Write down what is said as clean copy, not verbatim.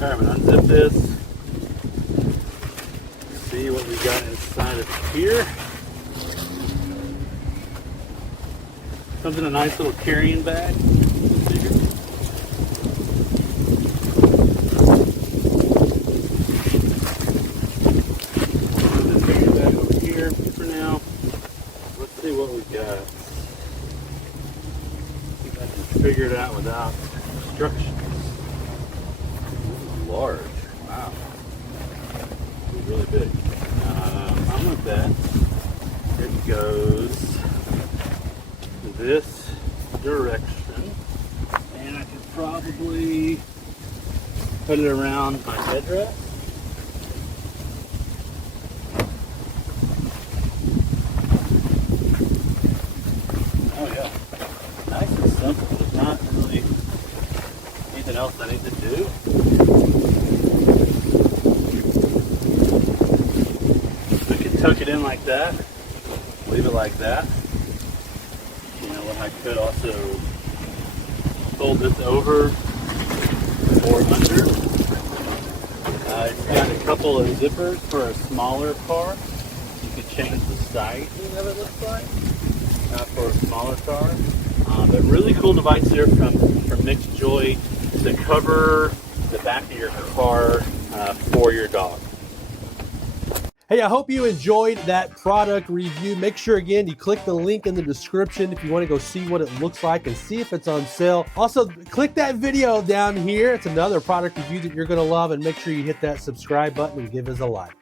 Alright, I'm gonna unzip this. See what we got inside of here. Comes in a nice little carrying bag. For now, let's see what we got. See if I can figure it out without instructions. This is large. Wow. This is really big. I'm with that. It goes this direction, and I could probably put it around my headrest. Oh yeah, nice and simple. There's not really anything else I need to do. I can tuck it in like that, leave it like that. You know what, I could also fold this over or under. It's got a couple of zippers for a smaller car. You could change the sizing of it, looks like. For a smaller car. But really cool device here from Mixed Joy to cover the back of your car for your dog. Hey, I hope you enjoyed that product review. Make sure, again, you click the link in the description if you want to go see what it looks like and see if it's on sale. Also, click that video down here. It's another product review that you're going to love, and make sure you hit that subscribe button and give us a like.